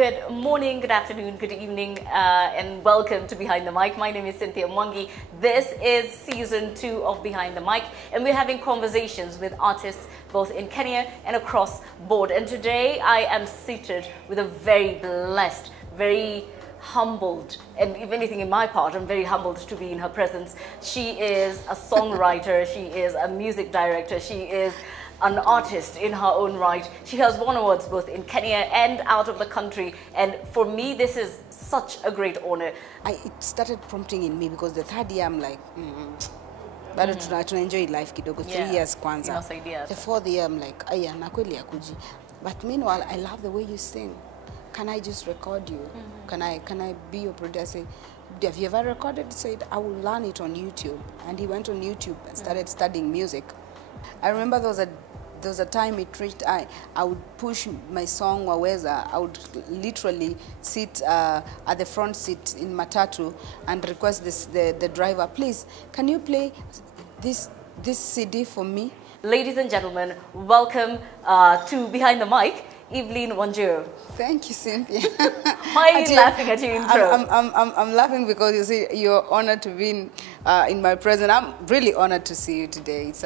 Good morning, good afternoon, good evening, and welcome to Behind the Mic. My name is Cynthia Mwangi. This is season 2 of Behind the Mic, and we're having conversations with artists both in Kenya and across board. And today I am seated with a very blessed, very humbled, and if anything in my part, I'm very humbled to be in her presence. She is a songwriter, she is a music director, she is an artist in her own right. She has won awards both in Kenya and out of the country, and for me this is such a great honor. It started prompting in me because the third year I'm like, bado tuna enjoy life kidogo, 3 years kwanza. The fourth year I'm like, aya na kweli yakuji. But meanwhile I love the way you sing. Can I just record you? Can I be your producer? Have you ever recorded? He said, I will learn it on YouTube. And he went on YouTube and started studying music. I remember there was a time it reached, I would push my song Waweza. I would literally sit at the front seat in Matatu and request the driver, please, can you play this CD for me? Ladies and gentlemen, welcome to Behind the Mic, Evelyn Wanjiru. Thank you, Cynthia. Why are you laughing at your intro? I'm laughing because you see, you're honored to be in my presence. I'm really honored to see you today. It's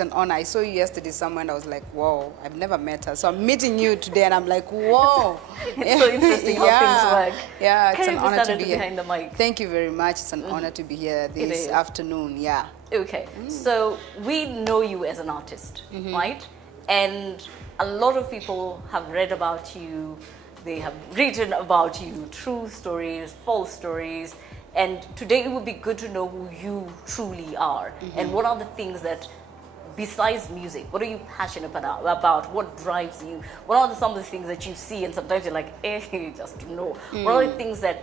an honor. I saw you yesterday somewhere and I was like, whoa, I've never met her. So I'm meeting you today and I'm like, whoa. It's so interesting how things work. Yeah, it's an honor to be Behind the Mic. Thank you very much. It's an honor to be here this afternoon. Yeah. Okay, so we know you as an artist, right? And a lot of people have read about you, they have written about you, true stories, false stories, and today it would be good to know who you truly are and what are the things that, besides music, what are you passionate about, what drives you, what are some of the things that you see and sometimes you're like, just no. What are the things that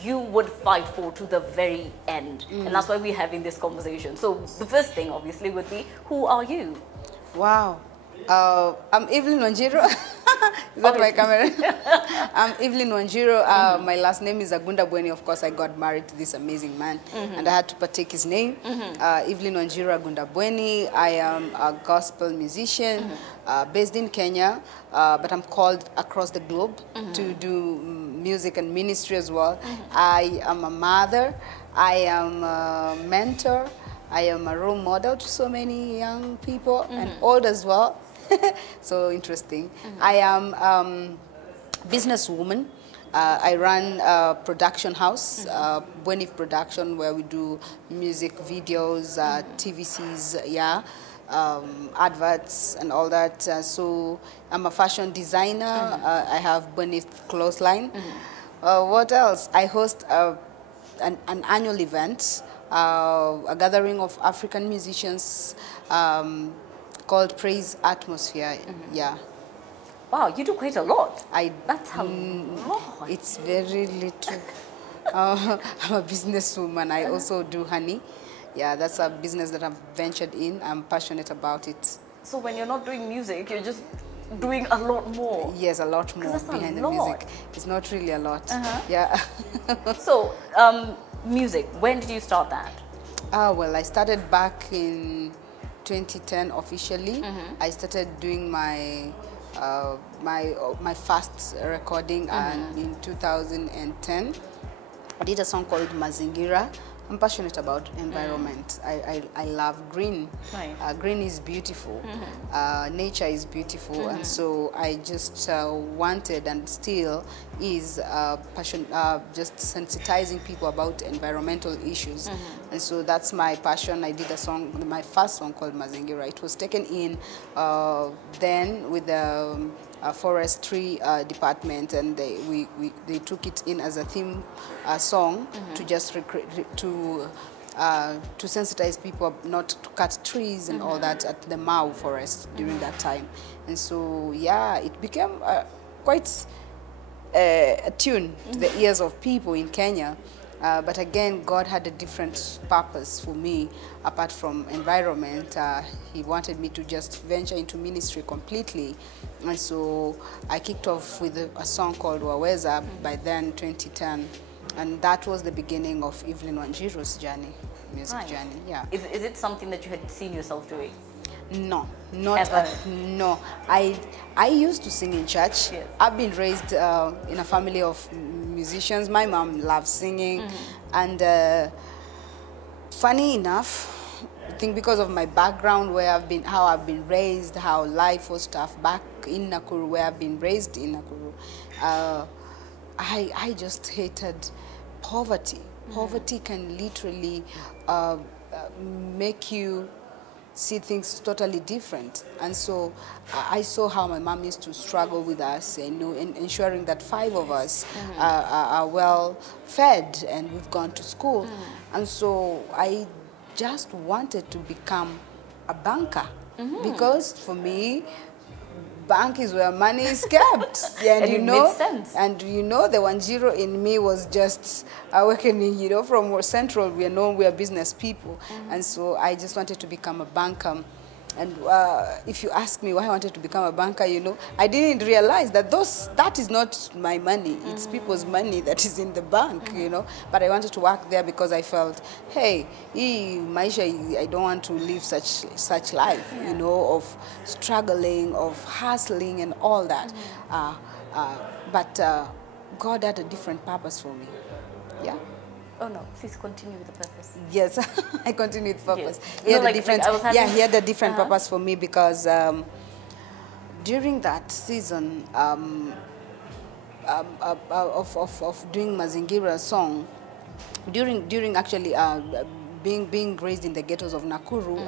you would fight for to the very end? And that's why we're having this conversation. So the first thing obviously would be, who are you? Wow. I'm Evelyn Wanjiru. Is that my camera? I'm Evelyn Wanjiru. My last name is Agundabweni. Of course, I got married to this amazing man, and I had to partake his name. Evelyn Wanjiru Agundabweni. I am a gospel musician based in Kenya, but I'm called across the globe to do music and ministry as well. I am a mother. I am a mentor. I am a role model to so many young people and old as well. So interesting. I am businesswoman. I run a production house, Bwenif Production, where we do music videos, TVCs, adverts and all that. So I'm a fashion designer. I have Bwenif Clothesline. What else? I host an annual event, a gathering of African musicians called Praise Atmosphere. Yeah. Wow, you do quite a lot. That's a lot. It's very little. I'm a businesswoman. I also do honey. Yeah, that's a business that I've ventured in. I'm passionate about it. So when you're not doing music, you're just doing a lot more. Yes, a lot more behind the music. It's not really a lot. Yeah. So, music, when did you start that? Well, I started back in 2010 officially. I started doing my my first recording in 2010. I did a song called Mazingira. I'm passionate about environment. I love green. Right. Green is beautiful. Nature is beautiful, and so I just wanted and still is passion, just sensitizing people about environmental issues. And so that's my passion. I did a song, my first song called Mazingira. It was taken in then with the forestry department, and they took it in as a theme song to just to sensitize people not to cut trees and all that at the Mau forest during that time. And so yeah, it became quite attuned to the ears of people in Kenya. But again, God had a different purpose for me apart from environment. He wanted me to just venture into ministry completely. And so I kicked off with a song called Waweza by then, 2010. And that was the beginning of Evelyn Wanjiru's journey, music journey. Yeah. Is it something that you had seen yourself doing? No, not Ever? no. I used to sing in church. Yes. I've been raised in a family of musicians. My mom loves singing, and funny enough, I think because of my background, where I've been, how I've been raised, how life was tough back in Nakuru, where I've been raised in Nakuru, I just hated poverty. Poverty can literally make you see things totally different. And so I saw how my mom used to struggle with us, you know, in ensuring that 5 of us are well fed and we've gone to school. And so I just wanted to become a banker, because for me, bank is where money is kept. And And you it know, made sense. and you know, the Wanjiru in me was just awakening. You know, from Central, we are known, we are business people, and so I just wanted to become a banker. And if you ask me why I wanted to become a banker, you know, I didn't realize that that is not my money. It's people's money that is in the bank, you know. But I wanted to work there because I felt, hey, maisha, I don't want to live such life, you know, of struggling, of hustling and all that. But God had a different purpose for me. Yeah. Oh no, please continue with the purpose. Yes, I continued with purpose. Yes. He had No, a different, I was having, he had a different purpose for me, because during that season of doing Mazingira song, during actually being raised in the ghettos of Nakuru,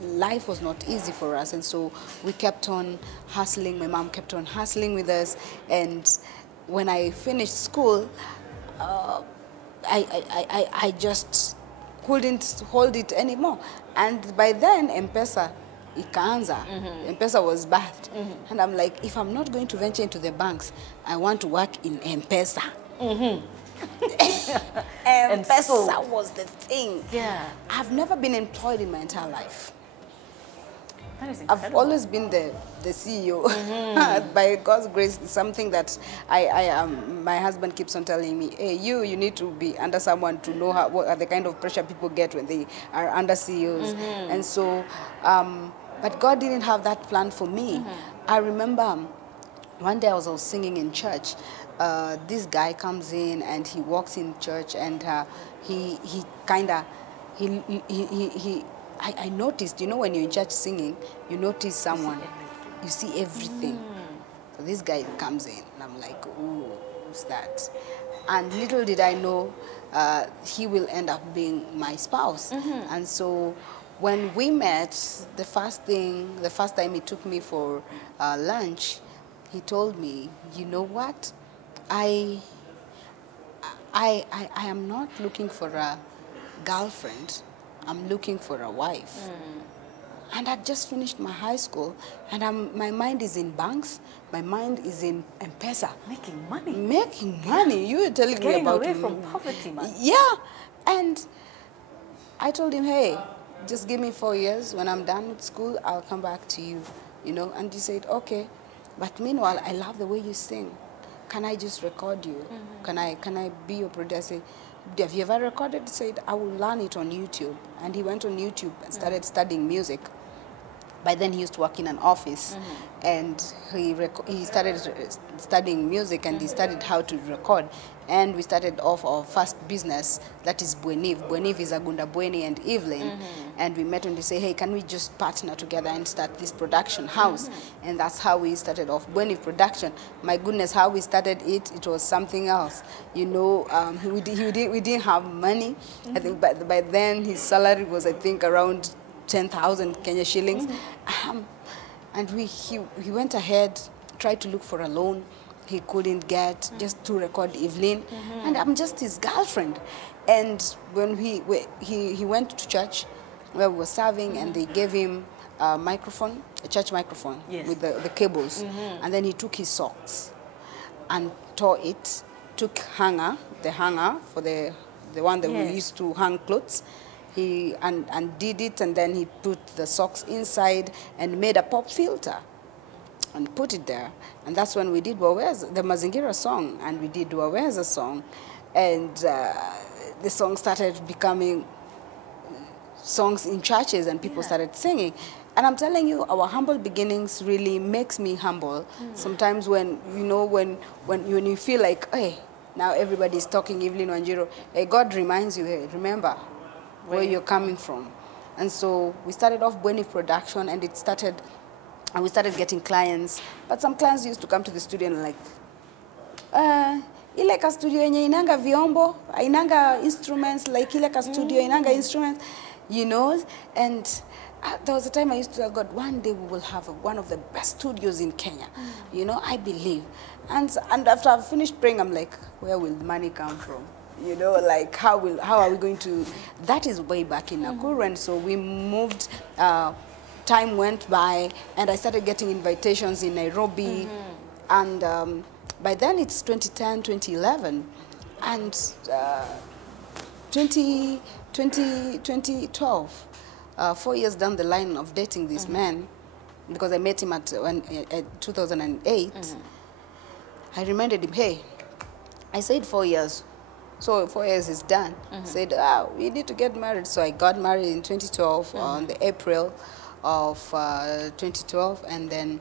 life was not easy for us, and so we kept on hustling. My mom kept on hustling with us, and when I finished school, I just couldn't hold it anymore. And by then, M-Pesa ikaanza. M-Pesa was birthed. And I'm like, if I'm not going to venture into the banks, I want to work in M-Pesa. M-Pesa was the thing. Yeah. I've never been employed in my entire life. That is incredible. I've always been the CEO. By God's grace, something that my husband keeps on telling me, hey, you need to be under someone to know what are the kind of pressure people get when they are under CEOs. And so, but God didn't have that plan for me. I remember one day I was singing in church. This guy comes in and he walks in church, and I noticed, you know, when you're in church singing, you notice someone, you see everything. So this guy comes in, and I'm like, ooh, who's that? And little did I know, he will end up being my spouse. And so when we met, the first time he took me for lunch, he told me, you know what? I am not looking for a girlfriend. I'm looking for a wife. And I just finished my high school, and my mind is in banks. My mind is in M-Pesa. Making money. Making money. You were telling me about getting away from poverty, man. Yeah. And I told him, hey, just give me 4 years. When I'm done with school, I'll come back to you. You know. And he said, okay. But meanwhile, I love the way you sing. Can I just record you? Can I be your producer? Have you ever recorded? He said, I will learn it on YouTube. And he went on YouTube and started studying music. By then he used to work in an office, and he started studying music, and he studied how to record. And we started off our first business, that is Bueniv. Bueniv is Agunda Bueni and Evelyn. And we met and we say, hey, can we just partner together and start this production house? And that's how we started off Bueniv Production. My goodness, how we started it was something else. You know, we didn't have money. I think by then his salary was, I think, around 10,000 Kenya shillings. And he went ahead, tried to look for a loan. He couldn't get, just to record Evelyn. And I'm just his girlfriend. And when he went to church where we were serving, and they gave him a microphone, a church microphone, with the cables. And then he took his socks and tore it, took the hanger for the one that we used to hang clothes. He undid it, and then he put the socks inside and made a pop filter and put it there. And that's when we did the Mazingira song, and we did Waweza song. And the song started becoming songs in churches and people started singing. And I'm telling you, our humble beginnings really makes me humble. Sometimes when, you know, when you feel like, hey, now everybody's talking Evelyn Wanjiru, hey, God reminds you, hey, remember where you're coming from. And so we started off Bweni production, and it started, and we started getting clients. But some clients used to come to the studio and like, ile ka studio yenye inanga vyombo, inanga instruments, like ile ka studio inanga instruments, you know. And there was a time I used to tell God, one day we will have one of the best studios in Kenya. You know, I believe. And after I've finished praying, I'm like, where will the money come from? You know, like how are we going to, that is way back in Nakuru. And so we moved, time went by, and I started getting invitations in Nairobi. And by then it's 2010, 2011. And 2012, 4 years down the line of dating this man, because I met him at 2008, I reminded him, hey, I said 4 years, so 4 years is done. Said, we need to get married. So I got married in 2012, on the April of 2012, and then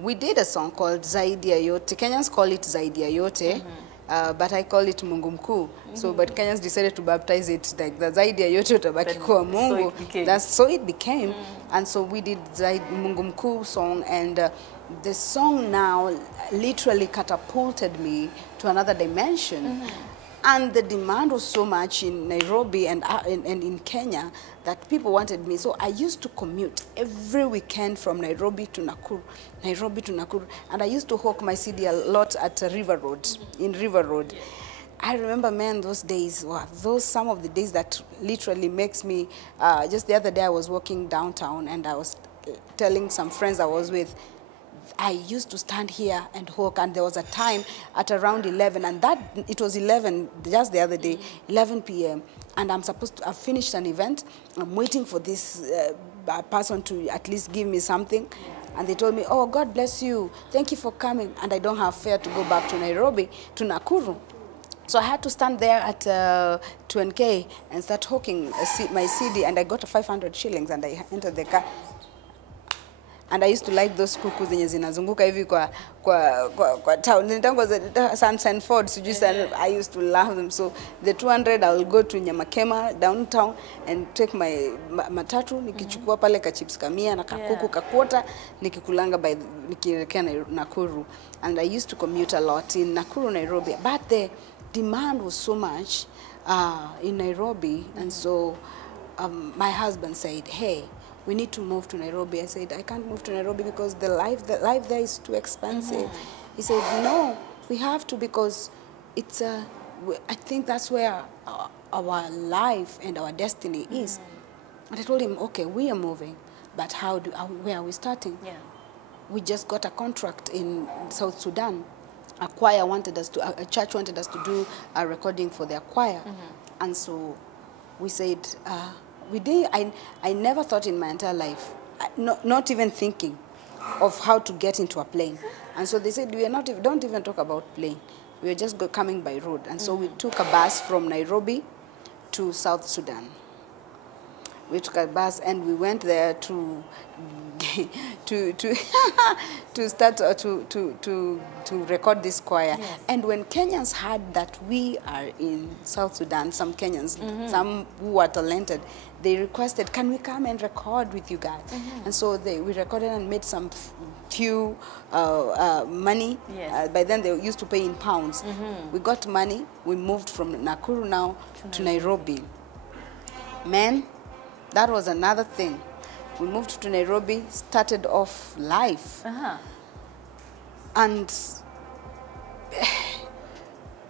we did a song called Zaidi ya Yote. Kenyans call it Zaidi ya Yote. But I call it Mungu Mkuu. So, but Kenyans decided to baptize it like the Zaidi ya Yote utabaki kuwa Mungu. So it became. And so we did Mungu Mkuu song, and the song now literally catapulted me to another dimension. And the demand was so much in Nairobi and in Kenya that people wanted me. So I used to commute every weekend from Nairobi to Nakuru, And I used to hawk my CD a lot at River Road, in River Road. I remember, man, those days, wow, some of the days that literally makes me, just the other day I was walking downtown and I was telling some friends I was with, I used to stand here and hawk, and there was a time at around 11, and it was 11 just the other day, 11 p.m., and I'm supposed to have finished an event. I'm waiting for this person to at least give me something, and they told me, oh, God bless you, thank you for coming, and I don't have fare to go back to Nairobi, to Nakuru. So I had to stand there at 2NK and start hawking my CD, and I got 500 shillings, and I entered the car. And I used to like those kuku zenye zinazunguka hivi kwa town. Nilitango Sunshine Ford, I used to love them. So the 200, I will go to Nyamakema downtown and take my matatu, nikichukua pale ka chips kamia na kakuku kakwota, nikikulanga nikielekea Nakuru. And I used to commute a lot in Nakuru, Nairobi. But the demand was so much in Nairobi, and so my husband said, hey, we need to move to Nairobi. I said, I can't move to Nairobi because the life there is too expensive. He said, no, we have to, because it's I think that's where our life and our destiny is. And I told him, okay, we are moving, but where are we starting? We just got a contract in South Sudan. A choir wanted us to, a church wanted us to do a recording for their choir. And so we said, I never thought in my entire life, not even thinking of how to get into a plane. And so they said, don't even talk about plane. We are just coming by road. And so we took a bus from Nairobi to South Sudan. We took a bus and we went there to record this choir. And when Kenyans heard that we are in South Sudan, some Kenyans, some who are talented, they requested, can we come and record with you guys? And so we recorded and made some few money. By then they used to pay in pounds. We got money. We moved from Nakuru now to Nairobi. Man, that was another thing. We moved to Nairobi, started off life. And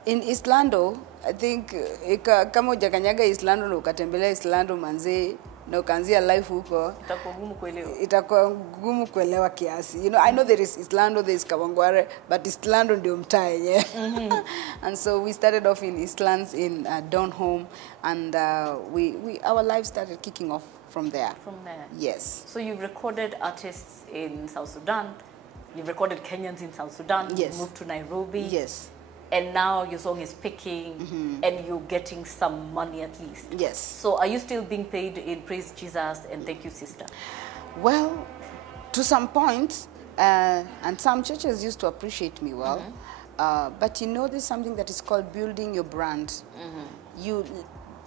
in Islando, I think, kama hujakanyaga Islando na ukatembelea Islando manze, na ukaanzia life huko, itakuwa ngumu kuelewa kiasi. You know, I know there is Islando, there is Kawangware, but Islando ndio mtaa yenyewe. And so we started off in Eastlands in Donholm, and our lives started kicking off from there. Yes. So you've recorded artists in South Sudan, you've recorded Kenyans in South Sudan, you moved to Nairobi. Yes. and now your song is picking, and you're getting some money at least. Yes. So are you still being paid in Praise Jesus and Thank You Sister? Well, to some point, and some churches used to appreciate me well, but you know, there's something that is called building your brand.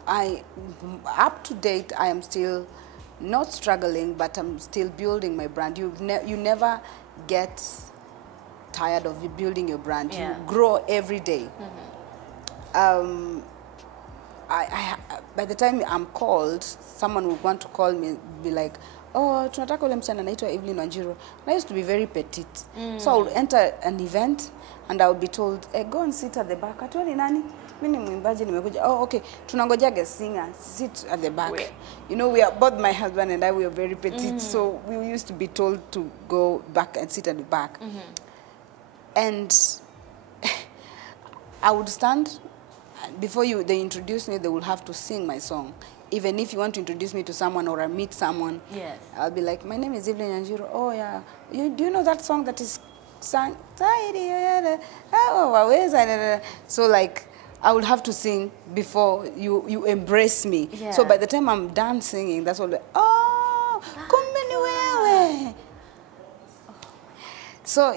Up to date, I am still not struggling, but I'm still building my brand. You never get tired of building your brand. Yeah. You grow every day. By the time I'm called, someone would want to call me, be like, oh, tunataka ule msichana anaitwa Evelyn Wanjiru. I used to be very petite. So I would enter an event and I would be told, go and sit at the back. Atuani nani? Mimi ni mwimbaji nimekuja. Oh, okay. Tunangoja guest singer. Sit at the back. Where? You know, both my husband and I, we are very petite. So we used to be told to go back and sit at the back. And I would stand, before they introduce me, they will have to sing my song. Even if you want to introduce me to someone or I meet someone, yes, I'll be like, my name is Evelyn Wanjiru. Oh, yeah. Do you know that song that is sung? So, like, I would have to sing before you embrace me. Yeah. So by the time I'm done singing, that's all. Oh, kumbe ni wewe. So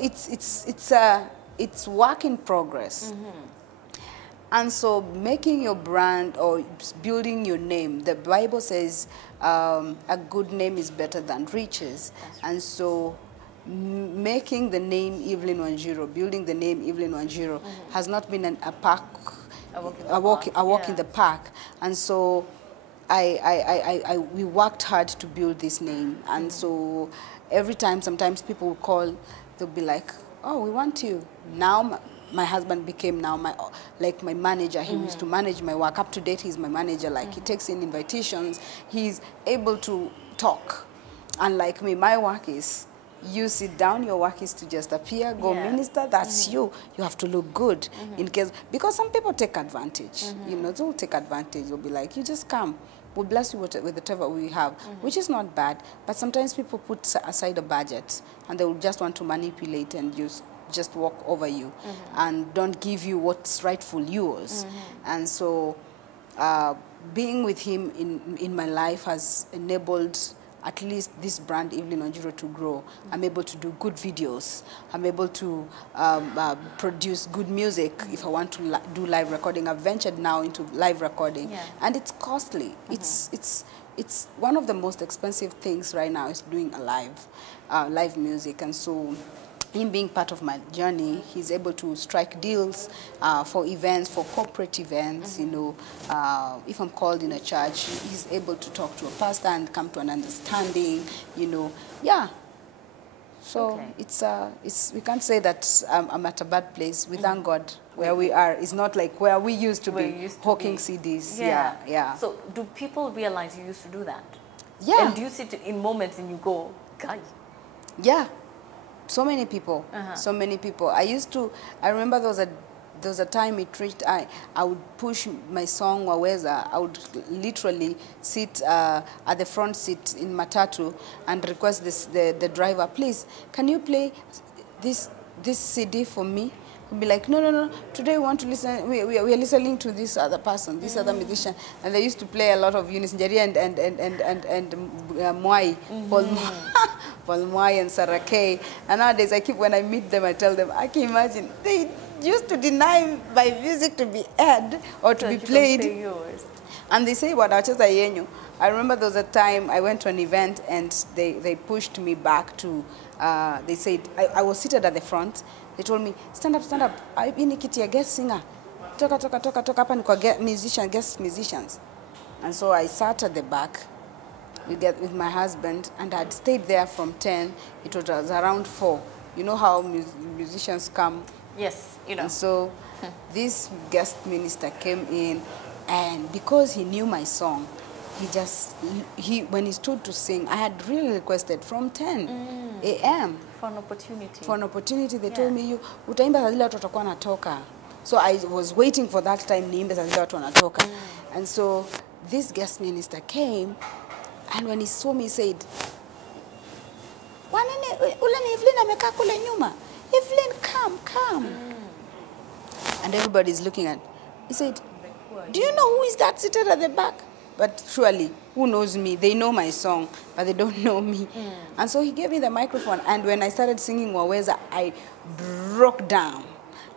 it's work in progress. And so making your brand or building your name, the Bible says a good name is better than riches. And so making the name Evelyn Wanjiru, building the name Evelyn Wanjiru has not been a walk in the park. And so we worked hard to build this name. And so every time, sometimes people will call, they'll be like, oh, we want you. Now my husband became now my manager. He used to manage my work. Up to date, he's my manager. Like, he takes in invitations. He's able to talk. Unlike me, my work is, you sit down, your work is to just appear, go minister, that's you. You have to look good. In case, because some people take advantage. You know, they'll take advantage. They'll be like, you just come. We'll bless you with whatever we have, which is not bad. But sometimes people put aside a budget and they will just want to manipulate and just walk over you and don't give you what's rightful yours. And so being with him in my life has enabled at least this brand, Evelyn Wanjiru, to grow. I'm able to do good videos. I'm able to produce good music if I want to do live recording. I've ventured now into live recording. And it's costly. It's one of the most expensive things right now is doing a live music. And so him being part of my journey, he's able to strike deals for events, for corporate events. You know, if I'm called in a church, he's able to talk to a pastor and come to an understanding. You know, yeah. So we can't say that I'm at a bad place. We thank God where we are. It's not like where we used to be, hawking CDs. Yeah. So do people realize you used to do that? Yeah. And do you sit in moments and you go, guy? Yeah. So many people, so many people. I remember there was a time it reached, I would push my song Waweza. I would literally sit at the front seat in Matatu and request the driver, please, can you play this CD for me? He'd be like, no, today we want to listen, we are listening to this other person, this other musician. And they used to play a lot of Eunice Njeri and Mwai, Paul Mwai and Sarah Kay. And nowadays, when I meet them, I tell them, I can imagine, they used to deny my music to be aired or to be played. And they say, wanaacheza yenyu. I remember there was a time I went to an event and they pushed me back to, they said, I was seated at the front. They told me, stand up. I've been a guest singer. Toka hapa ni kwa guest musicians. And so I sat at the back with my husband, and I had stayed there from 10. It was around 4. You know how musicians come? Yes, you know. And so this guest minister came in, and because he knew my song, when he stood to sing, I had really requested from 10 a.m. For an opportunity. For an opportunity, they told me, utaimba saa zile watu watakuwa wanatoka. So I was waiting for that time niimbe saa zile watu wanatoka. And so this guest minister came, and when he saw me, he said, ule ni Evelyn amekaa kule nyuma. Evelyn, come. And everybody's looking at. He said, do you know who is that seated at the back? But surely, who knows me? They know my song, but they don't know me. And so he gave me the microphone, and when I started singing Waweza, I broke down.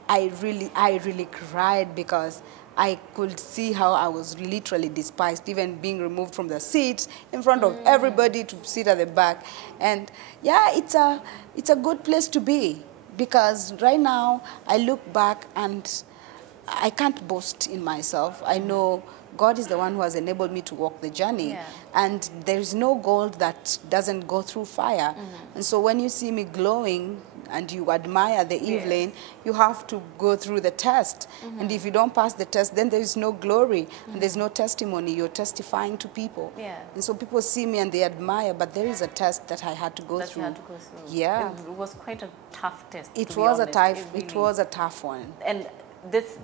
I really cried because I could see how I was literally despised, even being removed from the seat in front of everybody to sit at the back. And yeah, it's a good place to be, because right now I look back and I can't boast in myself. I know God is the one who has enabled me to walk the journey. Yeah. And there is no gold that doesn't go through fire. And so when you see me glowing and you admire the Evelyn, you have to go through the test. And if you don't pass the test, then there is no glory and there's no testimony. You're testifying to people. Yeah. And so people see me and they admire, but there is a test that I had to go through. You had to go through. Yeah. It was quite a tough test. It was a tough one. And this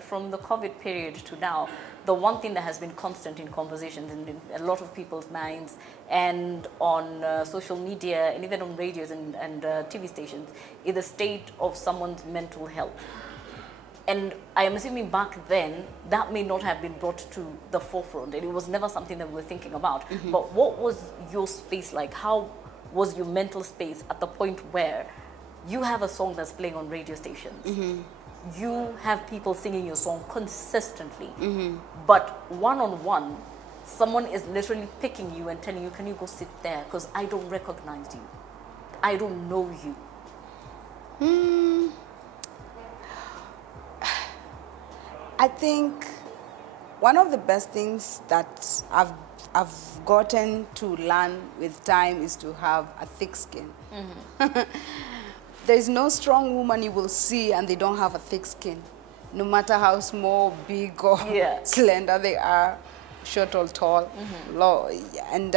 from the COVID period to now, the one thing that has been constant in conversations in a lot of people's minds and on social media and even on radios and TV stations is the state of someone's mental health. And I am assuming back then that may not have been brought to the forefront, and it was never something that we were thinking about. But what was your space like? How was your mental space at the point where you have a song that's playing on radio stations? You have people singing your song consistently, but one-on-one, someone is literally picking you and telling you, can you go sit there, because I don't recognize you, I don't know you. I think one of the best things that I've gotten to learn with time is to have a thick skin. There's no strong woman you will see and they don't have a thick skin. No matter how small, big, or slender they are, short or tall. Low. And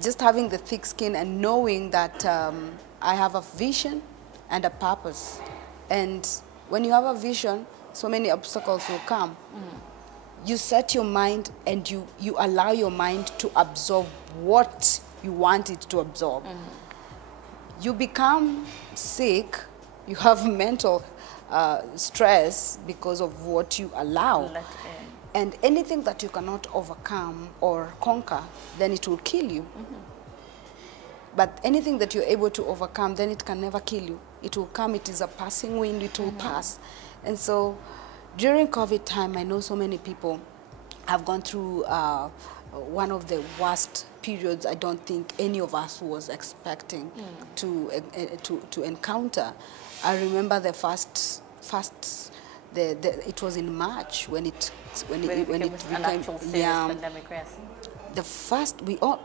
just having the thick skin and knowing that I have a vision and a purpose. And when you have a vision, so many obstacles will come. You set your mind and you allow your mind to absorb what you want it to absorb. You become sick, you have mental stress because of what you allow. And anything that you cannot overcome or conquer, then it will kill you. But anything that you're able to overcome, then it can never kill you. It will come, it is a passing wind, it will pass. And so during COVID time, I know so many people have gone through one of the worst periods I don't think any of us was expecting to encounter. I remember the it was in March when it became an actual serious pandemic. Yes.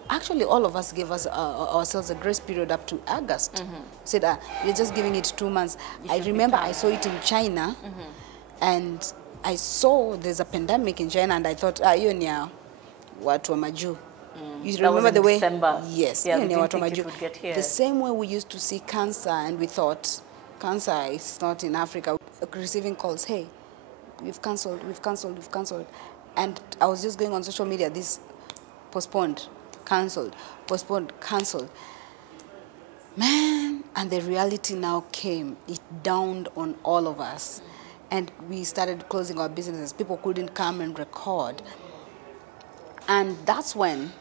Actually all of us gave ourselves a grace period up to August. Said we're just giving it 2 months. I remember I saw it in China, and I saw there's a pandemic in China, and I thought, watu wa majuu. You remember the way? December. Yes. Yeah, we didn't think it would get here. The same way we used to see cancer, and we thought cancer is not in Africa. Receiving calls, hey, we've cancelled. And I was just going on social media, this postponed, cancelled, postponed, cancelled. Man, and the reality now came. It dawned on all of us. And we started closing our businesses. People couldn't come and record. And that's when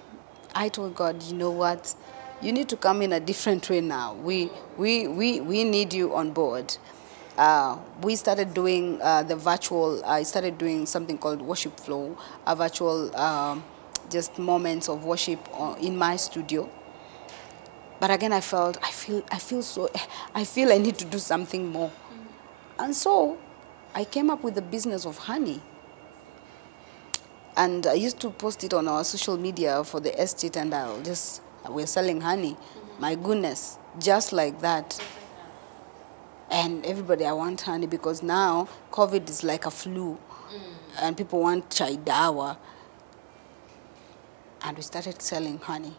I told God, you know what? You need to come in a different way now. We need you on board. We started doing the virtual, I started doing something called Worship Flow, a virtual just moments of worship in my studio. But again, I feel I need to do something more. And so I came up with the business of honey. And I used to post it on our social media for the estate, and we're selling honey. My goodness, just like that. And everybody, I want honey, because now COVID is like a flu, and people want chai dawa. And we started selling honey.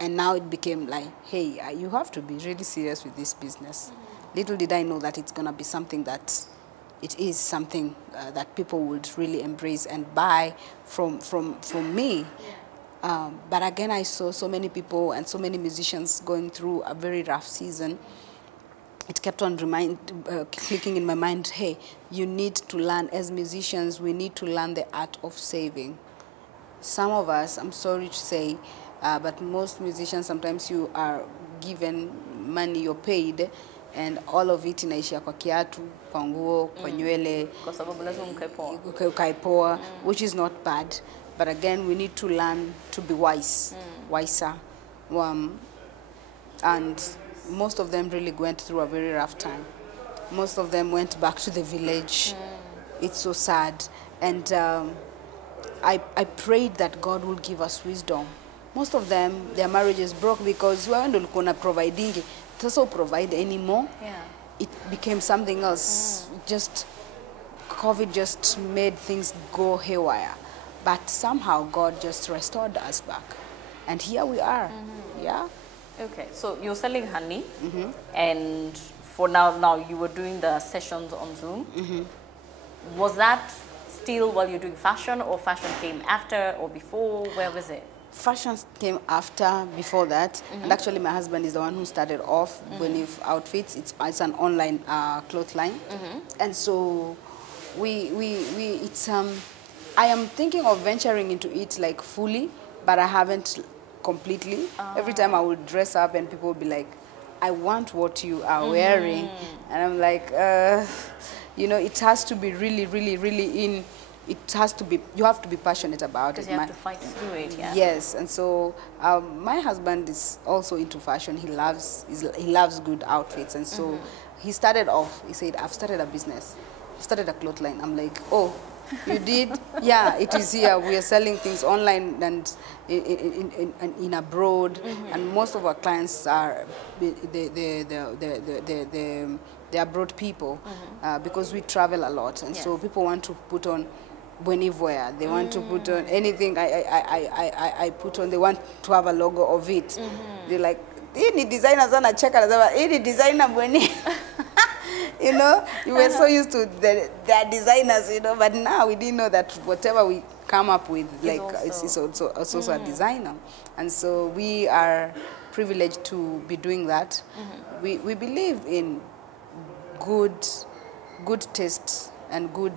And now it became like, hey, you have to be really serious with this business. Little did I know that it's going to be something that that people would really embrace and buy from me. But again, I saw so many people and so many musicians going through a very rough season. it kept on clicking in my mind, hey, you need to learn, as musicians, we need to learn the art of saving. Some of us, I'm sorry to say, but most musicians, sometimes you are given money, you're paid, and all of it inaishia kwa kiatu, kwa nguo, kwa nywele, Kwa sababu lazima ukae poa, which is not bad. But again, we need to learn to be wiser. And most of them really went through a very rough time. Most of them went back to the village. It's so sad. And I prayed that God would give us wisdom. Most of them, their marriages broke because we weren't providing. It doesn't provide anymore. Yeah. It became something else. Just COVID just made things go haywire. But somehow God just restored us back. And here we are. Yeah. Okay, so you're selling honey, and for now you were doing the sessions on Zoom. Was that still while you're doing fashion, or fashion came after or before? Where was it? Fashion came after, before that. And actually my husband is the one who started off Bwenif Outfits. It's an online cloth line. And so I am thinking of venturing into it like fully, but I haven't completely. Every time I would dress up and people would be like, I want what you are wearing. And I'm like, you know, it has to be really, really, really in, it has to be, you have to be passionate about it. Because you have to fight through it, yeah? Yes, and so my husband is also into fashion. He loves good outfits. And so he started off, he said, I've started a business. I've started a cloth line. I'm like, oh, you did? Yeah, it is here. We are selling things online and in abroad, and most of our clients are the abroad people because we travel a lot, and so people want to put on Bwenivware. They want to put on anything I put on. They want to have a logo of it. They're like, any designers on a check, any designer Bweni. You know, you were so used to their designers, you know, but now we didn't know that whatever we come up with, like, it's also a designer. And so we are privileged to be doing that. We believe in good taste and good,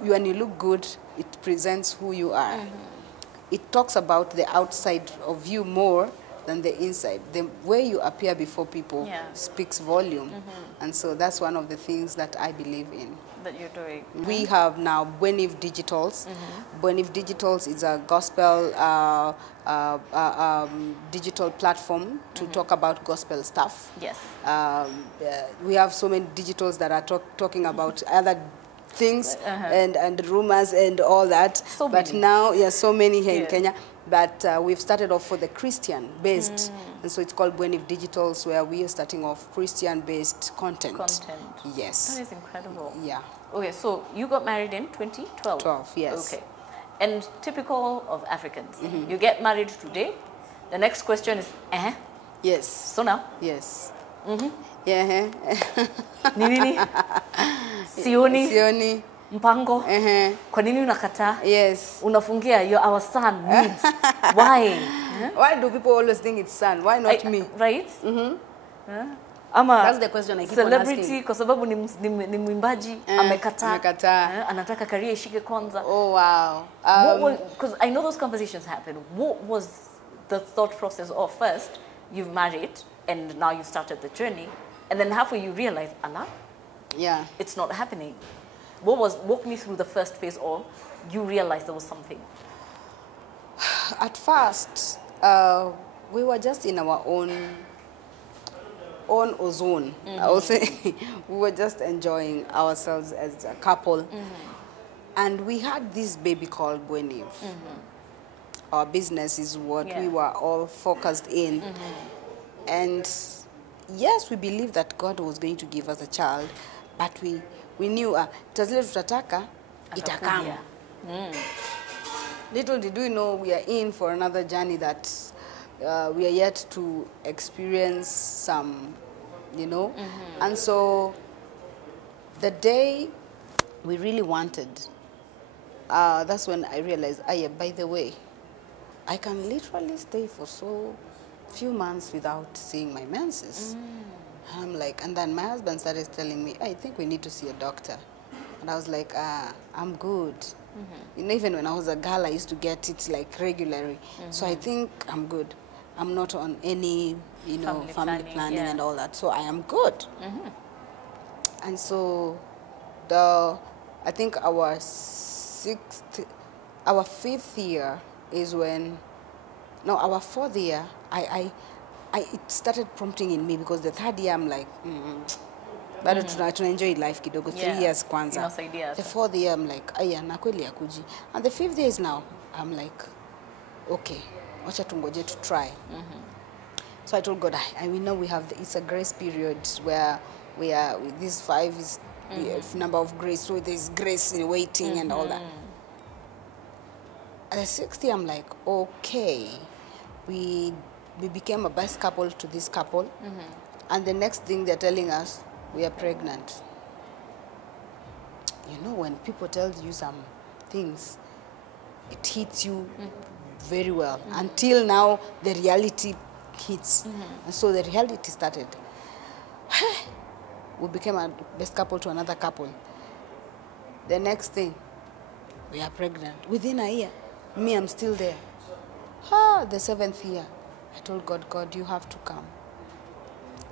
when you look good, it presents who you are. It talks about the outside of you more than the inside. The way you appear before people speaks volume. And so that's one of the things that I believe in. That you're doing. We have now Bwenif Digitals. Bwenif Digitals is a gospel digital platform to talk about gospel stuff. Yes. We have so many digitals that are talking about other things and rumors and all that. So but many. Now, so many here in Kenya. But we've started off for the Christian-based, and so it's called Bwenif Digitals, where we are starting off Christian-based content. Yes. That is incredible. Yeah. Okay, so you got married in 2012? 12, yes. Okay. And typical of Africans, you get married today, the next question is, Yes. So now? Yes. Yeah. Nini? Sioni. Mpango, kwa nini unakataa? Yes. Unafungia, you're our son, needs. Why? Why do people always think it's son? Why not me? Right? Ama that's the question I keep on asking. Celebrity, kwa sababu ni mwimbaji, amekataa. Anataka career ishike kwanza. Oh, wow. Because I know those conversations happen. What was the thought process of first, you've married, and now you started the journey, and then halfway you realize, Allah, it's not happening. Walk me through the first phase of you realized there was something. At first, we were just in our own ozone. I would say we were just enjoying ourselves as a couple. And we had this baby called Bwenif. Our business is what we were all focused in. And yes, we believed that God was going to give us a child, but we knew tazile tutataka itakam. Little did we know we are in for another journey that we are yet to experience some, you know. And so the day we really wanted, that's when I realized, by the way, I can literally stay for so few months without seeing my menses. I'm like, and then my husband started telling me, I think we need to see a doctor. And I was like, I'm good. You know, even when I was a girl, I used to get it like regularly. So I think I'm good. I'm not on any, you know, family planning and all that. So I am good. And so I think our 5th year is when, no, our 4th year, it started prompting in me, because the 3rd year I'm like, bado tuna enjoy life kidogo, 3 years kwanza. The 4th year I'm like, aya, na kweli akuji. And the 5th year is now, I'm like, okay, wacha tungoje to try. So I told God, we know it's a grace period where we are, with this 5 is the number of grace, so there's grace in waiting and all that. At the 6th year, I'm like, okay, we became a best couple to this couple, and the next thing they're telling us, we are pregnant. You know, when people tell you some things, it hits you very well. Until now, the reality hits. And so the reality started. We became a best couple to another couple. The next thing, we are pregnant. Within a year, me, I'm still there. The 7th year, I told God, you have to come.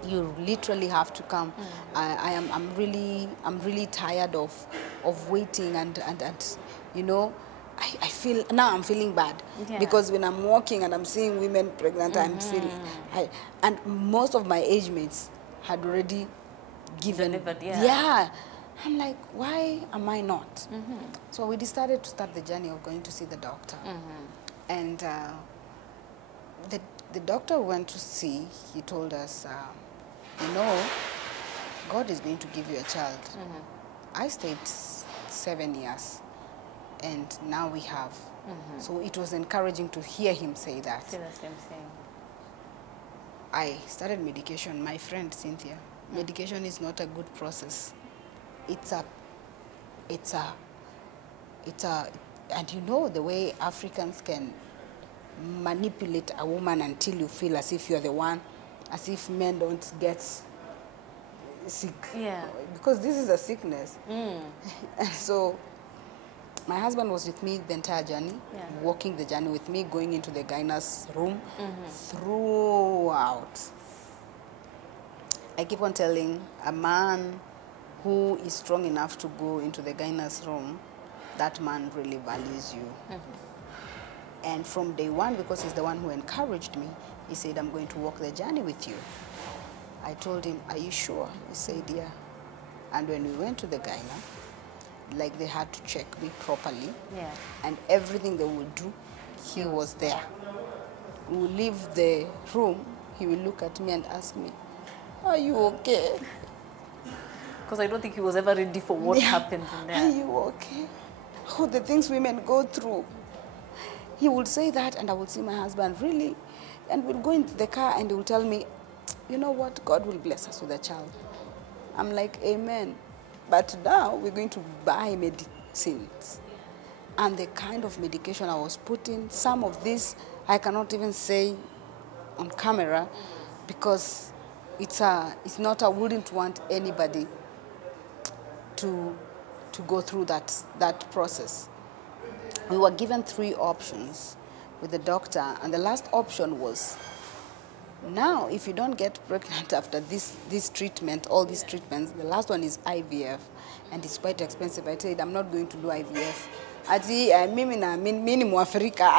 You literally have to come. I'm really tired of waiting and you know, I feel now I'm feeling bad because when I'm walking and I'm seeing women pregnant, I'm feeling and most of my age mates had already given delivered, I'm like, why am I not? So we decided to start the journey of going to see the doctor. And the doctor we went to see, he told us, you know, God is going to give you a child. I stayed 7 years, and now we have. So it was encouraging to hear him say that. Say the same thing. I started medication. My friend Cynthia, medication is not a good process. And you know the way Africans can manipulate a woman until you feel as if you're the one, as if men don't get sick. Because this is a sickness. And so my husband was with me the entire journey, walking the journey with me, going into the gynae's room throughout. I keep on telling a man who is strong enough to go into the gynae's room, that man really values you. And from day one, because he's the one who encouraged me, he said, I'm going to walk the journey with you. I told him, are you sure? He said, yeah. And when we went to the gyna, like they had to check me properly, and everything they would do, he was there. We would leave the room, he will look at me and ask me, are you okay? Because I don't think he was ever ready for what happens in there. Are you okay? Oh, the things women go through. He would say that, and I would see my husband, really? And we'll go into the car, and he will tell me, you know what, God will bless us with a child. I'm like, amen. But now we're going to buy medicines. And the kind of medication I was putting, some of this I cannot even say on camera, because it's not, I wouldn't want anybody to go through that process. We were given 3 options with the doctor, and the last option was, now if you don't get pregnant after this treatment, all these treatments, the last one is IVF, and it's quite expensive. I said, I'm not going to do IVF. I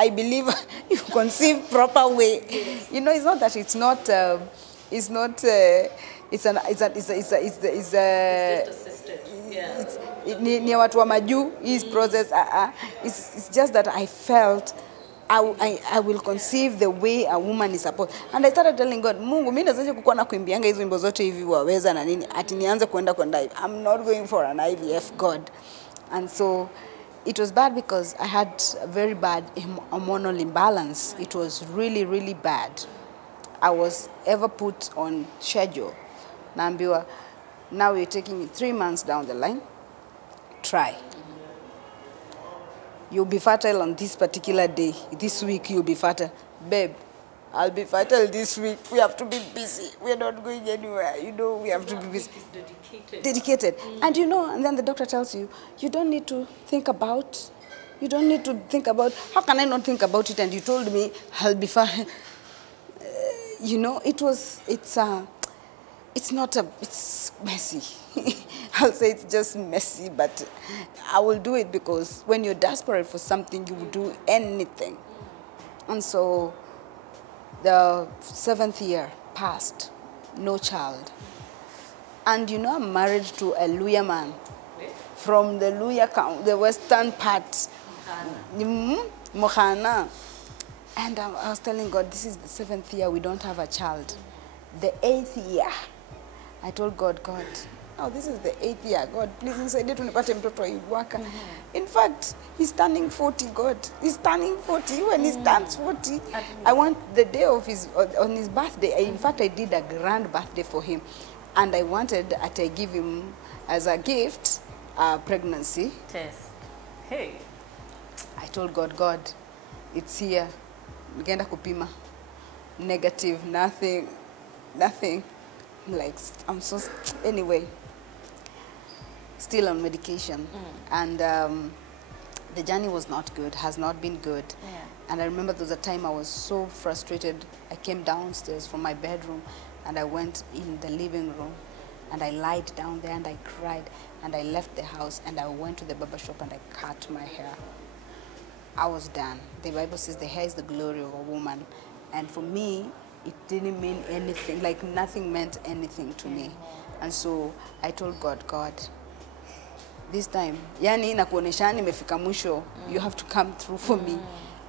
believe you conceive proper way. You know, it's not that it's not it's just assisted. Ni watu wa majuu, his process. It's just that I felt I will conceive the way a woman is supposed. And I started telling God, Mungu, mimi nazaje kukuwa na kuimbianga hizo wimbo zote hivi waweza na nini? Ati nianze kwenda I'm not going for an IVF, God. And so it was bad because I had a very bad hormonal imbalance. It was really, really bad. I was ever put on schedule. Naambiwa, now you're taking it 3 months down the line. Try. You'll be fertile on this particular day. This week you'll be fertile. Babe, I'll be fertile this week. We have to be busy. We're not going anywhere. You know, we have to be busy. Dedicated. And you know, and then the doctor tells you, you don't need to think about, how can I not think about it? And you told me I'll be fine. You know, it's messy. I'll say it's just messy, but I will do it because when you're desperate for something, you will do anything. And so the 7th year passed, no child. And you know, I'm married to a Luya man from the Luya County, the western part, Mohana. And I was telling God, this is the 7th year, we don't have a child. The 8th year, I told God, oh, this is the 8th year. God, please, in fact, he's turning 40, God. He's turning 40. When he turns 40, I want the day of on his birthday. In fact, I did a grand birthday for him. And I wanted to give him, as a gift, a pregnancy test. Hey. I told God, it's here. Genda kupima. Negative, nothing. Like, I'm so, anyway, still on medication. And the journey was not good, has not been good. Yeah. And I remember there was a time I was so frustrated. I came downstairs from my bedroom and I went in the living room and I lied down there and I cried and I left the house and I went to the barber shop and I cut my hair. I was done. The Bible says the hair is the glory of a woman. And for me, it didn't mean anything, like nothing meant anything to me. And so I told God, this time, yani nakuonesha nimefika mwisho, you have to come through for me.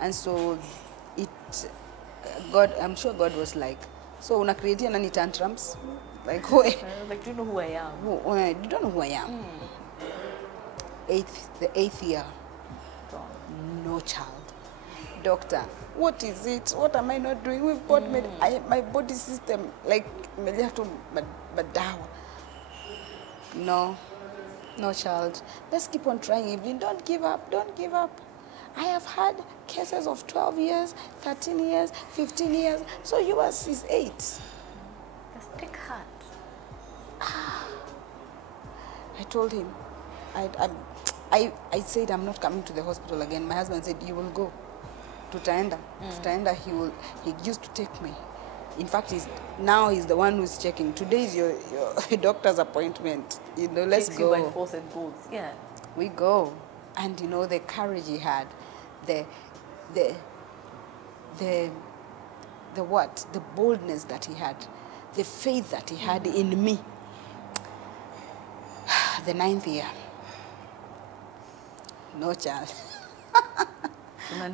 And so God, I'm sure God was like, so una create nani tantrums? Like, like, do you know who I am? You don't know who I am. The 8th year, no child. Doctor, what is it? What am I not doing? We've got my body system, like, no child. Let's keep on trying, Evelyn. Don't give up. I have had cases of 12 years, 13 years, 15 years. So yours is 8. That's thick heart. I told him, I said I'm not coming to the hospital again. My husband said, you will go. Tutaenda. He used to take me. In fact, now he's the one who's checking. Today is your doctor's appointment. You know, let's Takes go. you by force and goes. Yeah. We go. And you know, the courage he had, the boldness that he had, the faith that he had in me. The 9th year, no child.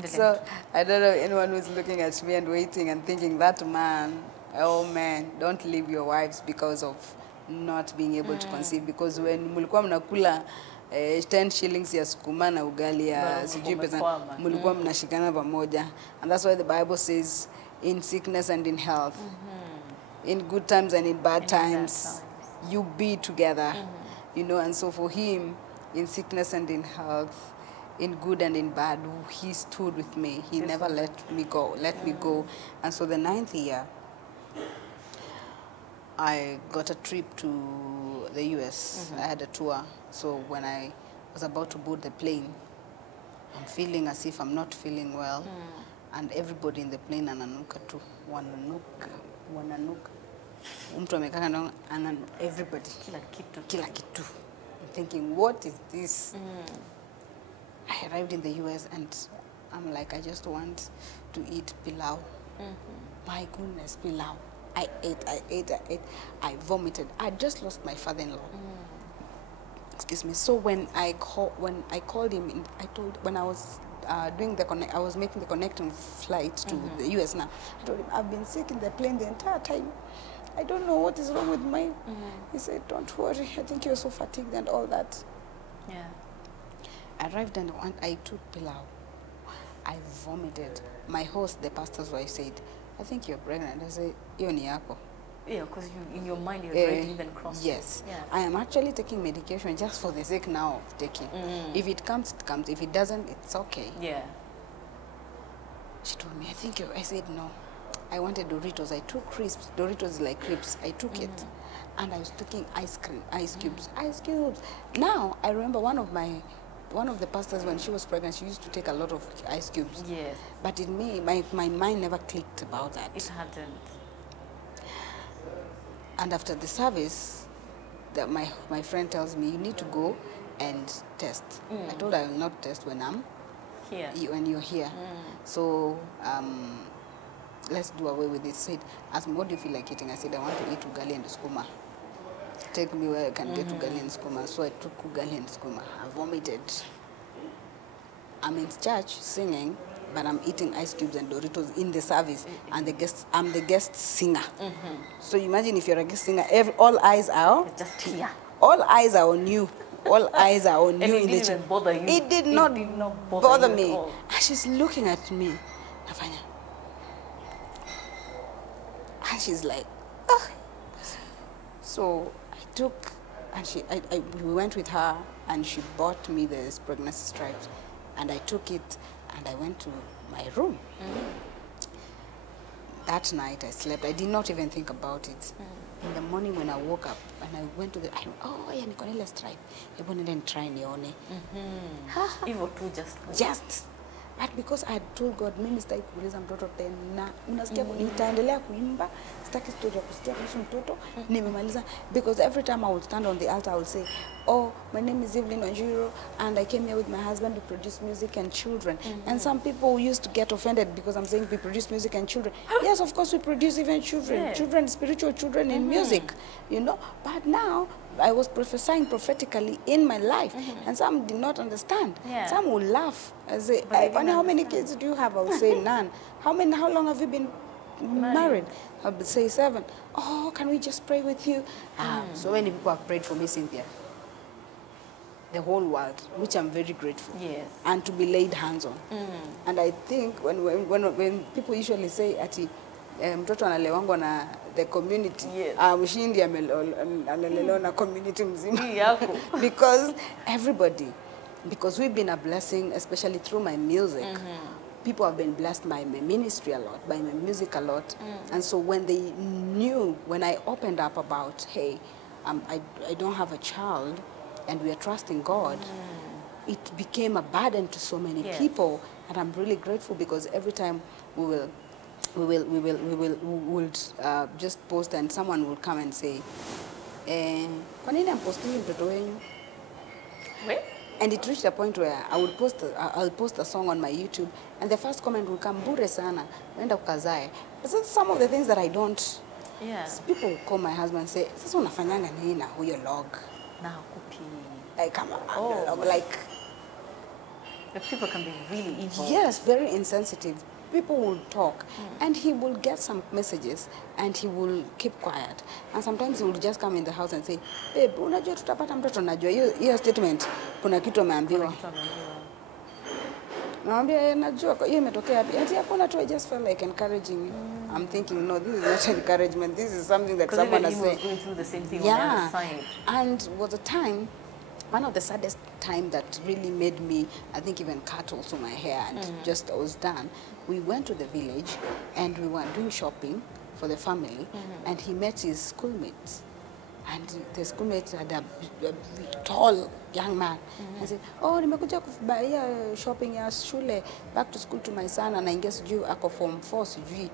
So I don't know anyone who's looking at me and waiting and thinking that man, oh man, don't leave your wives because of not being able to conceive. Because when mulikuwa mnakula 10 shillings ya sukuma na ugali ya sijui pesa, mulikuwa mnashikana pamoja. And that's why the Bible says, in sickness and in health, in good times and in bad times, you be together. You know, and so for him, in sickness and in health, in good and in bad, he stood with me. He never let me go. And so the 9th year, I got a trip to the US. I had a tour. So when I was about to board the plane, I'm feeling as if I'm not feeling well. And everybody in the plane ananuka too. Wananuka. Everybody. Kila kitu. I'm thinking, what is this? I arrived in the US and I'm like, I just want to eat pilau. My goodness, pilau. I ate. I vomited. I just lost my father-in-law. Excuse me. So when I called him, when I was I was making the connecting flight to the US now. I told him, I've been sick in the plane the entire time. I don't know what is wrong with mine. He said, don't worry. I think you're so fatigued and all that. Yeah. I arrived and I took pilau. I vomited. My host, the pastor's wife, said, I think you're pregnant. I said, iyo ni yako. Yeah, because in your mind you're already even crossed. Yes. Yeah. I am actually taking medication just for the sake now of taking. If it comes, it comes. If it doesn't, it's okay. Yeah. She told me, I think you're... I said, no. I wanted Doritos. I took crisps. Doritos is like crisps. I took it, and I was taking ice cubes. Now I remember one of the pastors, when she was pregnant, she used to take a lot of ice cubes. Yes. But in me, my mind never clicked about that. It hadn't. And after the service, my friend tells me, you need to go and test. I told her I will not test when I'm Here. when you're here. So let's do away with it. Said, asked me, what do you feel like eating? I said, I want to eat ugali and skuma. Take me where I can get ugali and skuma. So I took ugali and skuma. I vomited. I'm in church singing, but I'm eating ice cubes and Doritos in the service, and I'm the guest singer. So imagine if you're a guest singer, all eyes are Just here. All eyes are on you. All eyes are on you. And it didn't even bother you. It did not bother you me. at all. And she's looking at me. Nafanya. And she's like, ah. So I took, and we went with her, and she bought me this pregnancy stripes, and I took it, and I went to my room. That night I slept. I did not even think about it. In the morning when I woke up and I went to the, yeah, niko na ile stripe. Hebu nende try nione. Hivyo tu just. Just. But because I had told God, mimi sitaki kuuliza mtoto tena. Unasikia nitaendelea kuimba, sitaki story ya kusikia kuhusu mtoto. Nimemaliza, because every time I would stand on the altar I would say, oh, my name is Evelyn Wanjiru and I came here with my husband to produce music and children. And some people used to get offended because I'm saying we produce music and children. Yes, of course we produce even children. Yes. Children, spiritual children in music, you know. But now I was prophesying prophetically in my life, and some did not understand. Yeah. Some will laugh and say, But they "Hey, how many kids do you have?" I will say, none. How long have you been married? I will say 7. Oh, can we just pray with you? So many people have prayed for me, Cynthia. The whole world, which I'm very grateful. Yes. And to be laid hands on. And I think when people usually say, ati, mtoto analewangwa na the community, yes. Mshindi analelewa na community mzima. Because we've been a blessing, especially through my music. People have been blessed by my ministry a lot, by my music a lot. And so when they knew, when I opened up about, hey, I don't have a child, and we are trusting God, it became a burden to so many people. And I'm really grateful, because every time we will just post, and someone will come and say, kwa nini ampostingi mtoto wenyu? And it reached a point where I'll post a song on my YouTube, and the first comment will come, bure sana, wenda kukazae. This is some of the things that I don't. Yes. People will call my husband and say, sasa unafanyanga nini na huyo log? Na kupi. Like, like. The people can be really evil. Yes, very insensitive. People will talk, and he will get some messages, and he will keep quiet. And sometimes he will just come in the house and say, babe, unajua tutapata mtoto, najua hiyo statement, kuna kitu ameambiwa. Naambia najua hiyo imetokea wapi? Ati hakuna tu, I just felt like encouraging. I'm thinking, no, this is not encouragement. This is something that someone has said. Because going through the same thing on the other side. And was a time, one of the saddest time that really made me, I think, even cut also my hair, and just I was done. We went to the village and we were doing shopping for the family, and he met his schoolmates. And the schoolmate had a tall young man. And said, oh, nimekuja kubaia shopping ya shule, back to school to my son, and I guess you ako form 4 sijui.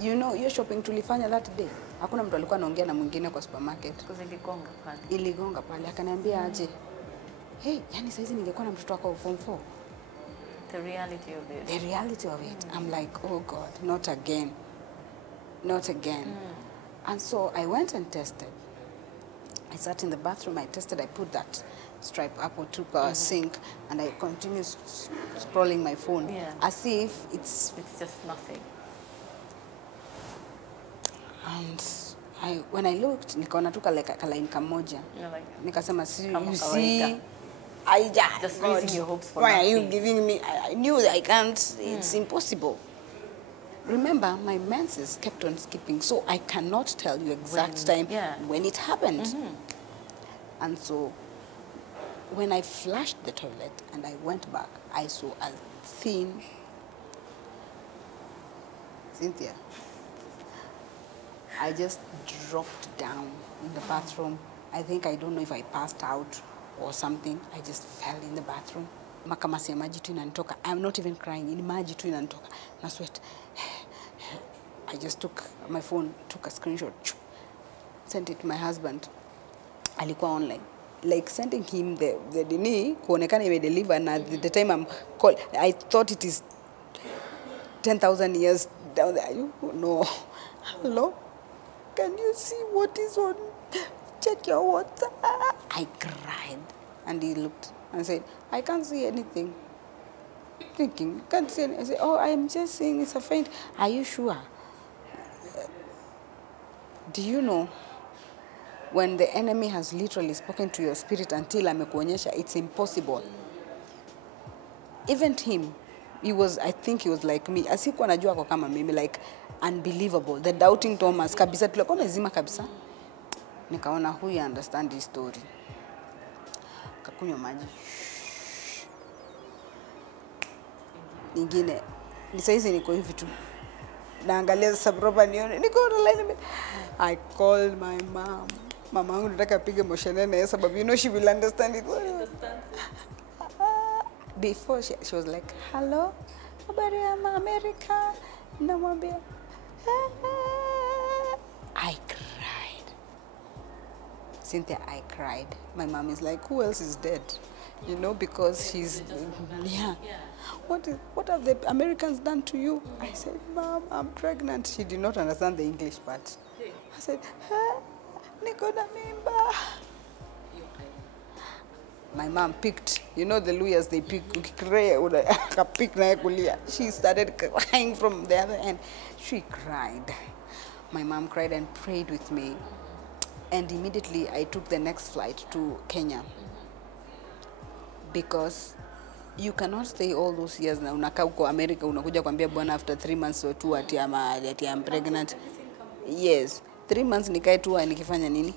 You know, your shopping tulifanya that day. Hakuna mtu alikuwa anaongea na mwingine kwa supermarket. Because iligonga pale. Iligonga pale. Akaniambia aje, hey, yani saizi ningekuwa na mtoto wako form 4. The reality of it. The reality of it. I'm like, oh God, not again. Not again. And so I went and tested. I sat in the bathroom, I tested, I put that stripe up or took a sink, and I continued scrolling my phone as if it's just nothing. And when I looked, nikaona tu kalaini kamoja. Nikasema, you see, just raising your hopes for why nothing. are you giving me? I knew that I can't. It's impossible. Remember, my menses kept on skipping, so I cannot tell you exact time when it happened. And so, when I flushed the toilet and I went back, I saw a thin Cynthia, I just dropped down in the bathroom. I think, I don't know if I passed out or something. I just fell in the bathroom. Makamasi ya maji tu inanitoka. I'm not even crying. Ni maji tu inanitoka. Na sweat. I just took my phone, took a screenshot, sent it to my husband. Alikuwa online. Like sending him the dini, kuonekana ime deliver, and at the time I'm called, I thought it is 10,000 years down there. You know, hello? Can you see what is on? Check your WhatsApp. I cried. And he looked and said, I can't see anything. Thinking, can't see anything. I said, oh, I'm just saying it's a faint. Are you sure? Do you know, when the enemy has literally spoken to your spirit until amekuonyesha, it's impossible. Even him, he was, I think he was like me. Asikuwa najua kwa kama mimi, like unbelievable. The doubting Thomas, kabisa, tulikuwa mezima kabisa. Nikaona huyu understand this story. Kakunywa maji. Nyingine, ni saizi niko hivi tu. Naangalia sababu nione. Niko online. I called my mom. Mama yangu nataka apige moshenene sababu you know she will understand it. Before she was like, hello, habari ya America. Namwambia, I cried. Cynthia, I cried. My mom is like, who else is dead? You know, because she's, yeah. What have the Americans done to you? I said, Mom, I'm pregnant. She did not understand the English part. I said, niko na mimba. My mom picked, you know the Luyas, they pick, she started crying from the other end. She cried. My mom cried and prayed with me. And immediately I took the next flight to Kenya. Because you cannot stay all those years na unakaa huko America, unakuja kuambia bwana after 3 months or 2 ati I'm pregnant. Yes, 3 months nikae tu nikifanya nini?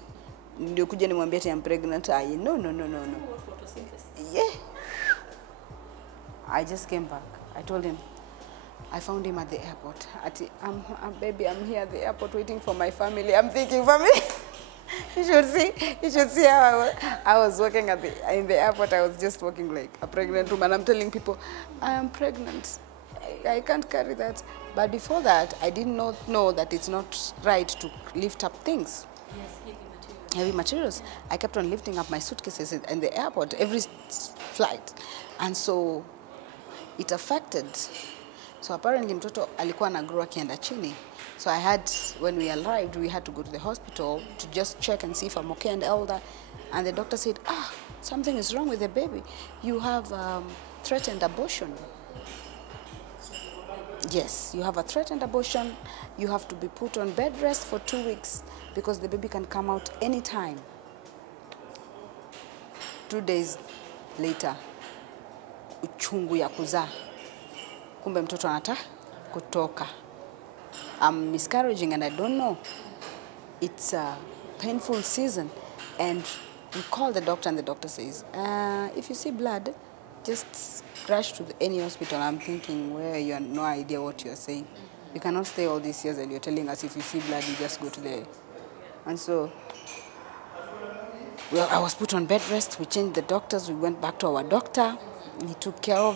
Ndio kuja nimwambia ati I'm pregnant. No. Yeah. I just came back. I told him, I found him at the airport. Baby, I'm here at the airport waiting for my family. I'm thinking family. You should see how I was working in the airport. I was just walking like a pregnant woman. I'm telling people, I am pregnant. I can't carry that. But before that, I did not know that it's not right to lift up things. Yes, heavy materials. I kept on lifting up my suitcases in the airport, every flight. And so it affected. So apparently mtoto alikuwa anagrow akienda chini. So when we arrived, we had to go to the hospital to just check and see if I'm okay and all that. And the doctor said, something is wrong with the baby. You have threatened abortion. Yes, you have a threatened abortion. You have to be put on bed rest for 2 weeks because the baby can come out anytime. 2 days later, uchungu ya kuzaa. Kumbe mtoto anataka kutoka. I'm miscarriaging and I don't know. It's a painful season. And we call the doctor and the doctor says, if you see blood, just rush to any hospital. I'm thinking, well, you have no idea what you're saying. You cannot stay all these years and you're telling us if you see blood, you just go to the... And so, well, I was put on bed rest. We changed the doctors. We went back to our doctor. He took care of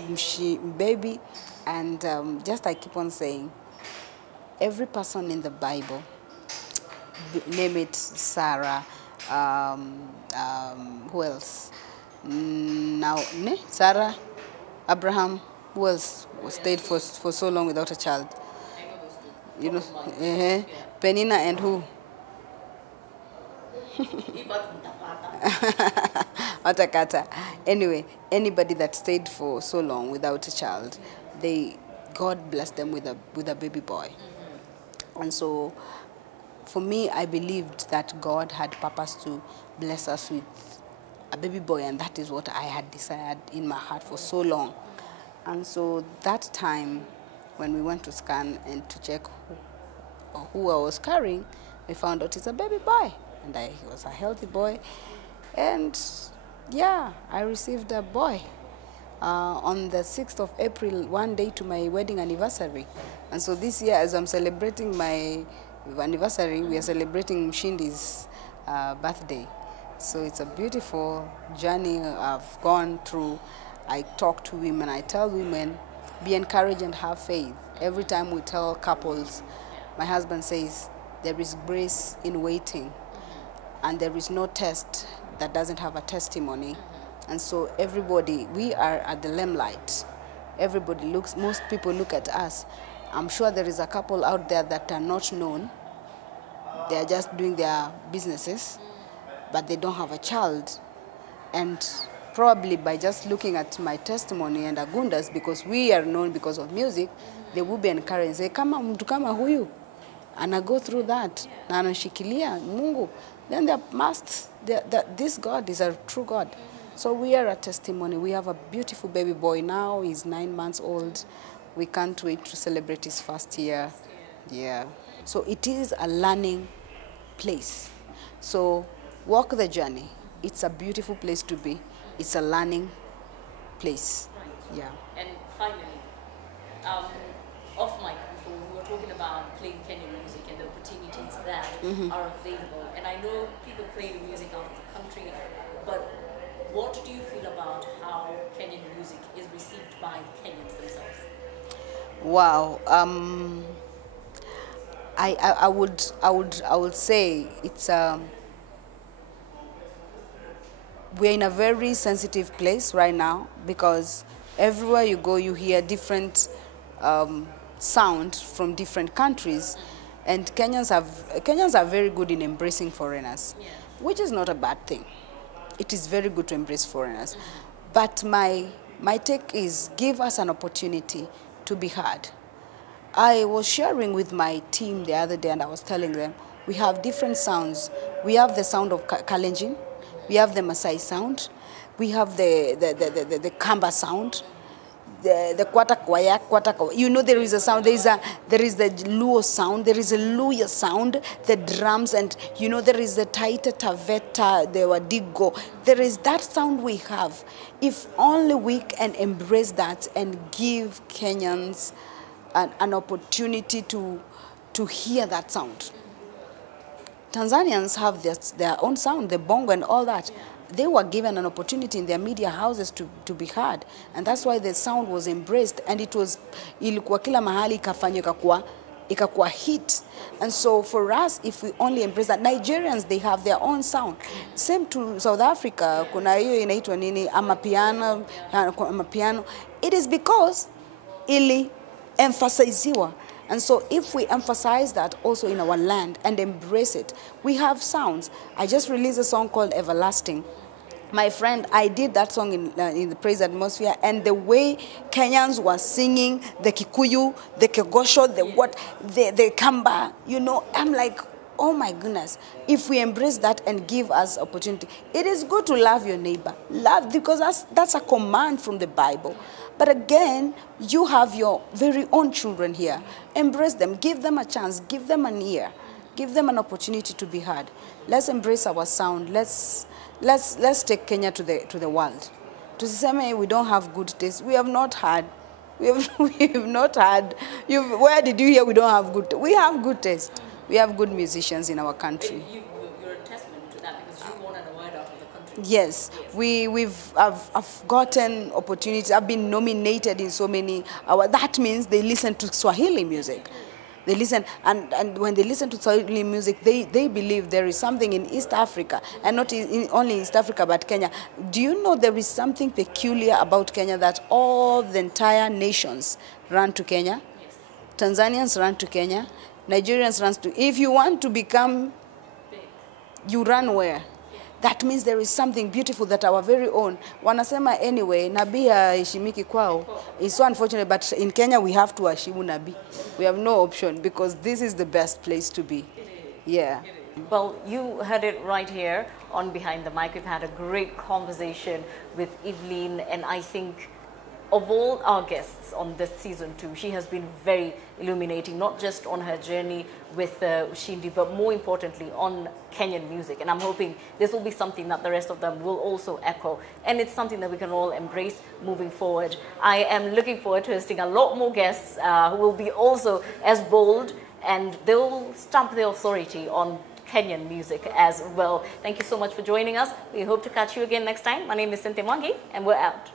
baby. And just I keep on saying, every person in the Bible, name it Sarah, who else? Sarah, Abraham, who else stayed for so long without a child? You know, Penina and who? Atakata. Anyway, anybody that stayed for so long without a child, God blessed them with a baby boy. And so, for me, I believed that God had purpose to bless us with a baby boy, and that is what I had desired in my heart for so long. And so that time, when we went to scan and to check who I was carrying, we found out it's a baby boy, and he was a healthy boy. And yeah, I received a boy. on the 6th of April, one day to my wedding anniversary. And so this year, as I'm celebrating my anniversary, we are celebrating Mshindi's birthday. So it's a beautiful journey I've gone through. I talk to women, I tell women, be encouraged and have faith. Every time we tell couples, my husband says, there is grace in waiting, and there is no test that doesn't have a testimony. And so everybody, we are at the limelight. Everybody looks, most people look at us. I'm sure there is a couple out there that are not known. They are just doing their businesses, but they don't have a child. And probably by just looking at my testimony and Agunda's, because we are known because of music, they will be encouraged and say, kama mtu kama huyu, and I go through that, na anashikilia Mungu, then this God is a true God. So we are a testimony. We have a beautiful baby boy now. He's 9 months old. We can't wait to celebrate his first year. Yeah. So it is a learning place. So walk the journey. It's a beautiful place to be. It's a learning place. Right. Yeah. And finally, off mic before, we were talking about playing Kenyan music and the opportunities that are available. And I know people play the music out of the country, but what do you feel about how Kenyan music is received by Kenyans themselves? Wow. I would say it's we're in a very sensitive place right now, because everywhere you go you hear different sound from different countries, and Kenyans are very good in embracing foreigners, which is not a bad thing. It is very good to embrace foreigners. But my take is, give us an opportunity to be heard. I was sharing with my team the other day, and I was telling them, we have different sounds. We have the sound of Kalenjin, we have the Maasai sound, we have the Kamba sound, the Kwata. You know, there is a sound, there is the Luo sound, there is a Luya sound, the drums, and you know, there is the Taita Taveta, the Wadigo. There is that sound we have. If only we can embrace that and give Kenyans an opportunity to hear that sound. Tanzanians have their own sound, the bongo and all that. They were given an opportunity in their media houses to be heard, and that's why the sound was embraced, and ilikuwa kila mahali ikafanywa ikakuwa hit. And so for us, if we only embrace that, Nigerians, they have their own sound. Same to South Africa, kuna hiyo inaitwa nini, amapiano. It is because ili emphasiziwa. And so if we emphasize that also in our land and embrace it, we have sounds. I just released a song called Everlasting. My friend, I did that song in the praise atmosphere, and the way Kenyans were singing the Kikuyu, the Kegosho, the Kamba, you know, I'm like, oh my goodness, if we embrace that and give us opportunity. It is good to love your neighbor. Love, because that's a command from the Bible. But again, you have your very own children here. Embrace them, give them a chance, give them an ear, give them an opportunity to be heard. Let's embrace our sound. Let's take Kenya to the world. Tusiseme we don't have good taste. We have not had. We have not had. Where did you hear we don't have good taste? We have good taste. We have good musicians in our country. You're a testament to that, because you won an award out of the country. Yes, I've gotten opportunities. I've been nominated in so many. That means they listen to Swahili music. They listen, and when they listen to Swahili music, they believe there is something in East Africa, and not only East Africa, but Kenya. Do you know there is something peculiar about Kenya, that all the entire nations run to Kenya? Yes. Tanzanians run to Kenya. Nigerians run to. If you want to become big, you run where? That means there is something beautiful that our very own. Wanasema anyway, Nabii heshimiki kwao. It's so unfortunate, but in Kenya we have to heshimu Nabii. We have no option, because this is the best place to be. Yeah. Well, you heard it right here on Behind the Mic. We've had a great conversation with Evelyn, and I think of all our guests on this season 2, she has been very illuminating, not just on her journey with Ushindi, but more importantly on Kenyan music. And I'm hoping this will be something that the rest of them will also echo. And it's something that we can all embrace moving forward. I am looking forward to hosting a lot more guests who will be also as bold, and they will stamp their authority on Kenyan music as well. Thank you so much for joining us. We hope to catch you again next time. My name is Cynthia Mwangi, and we're out.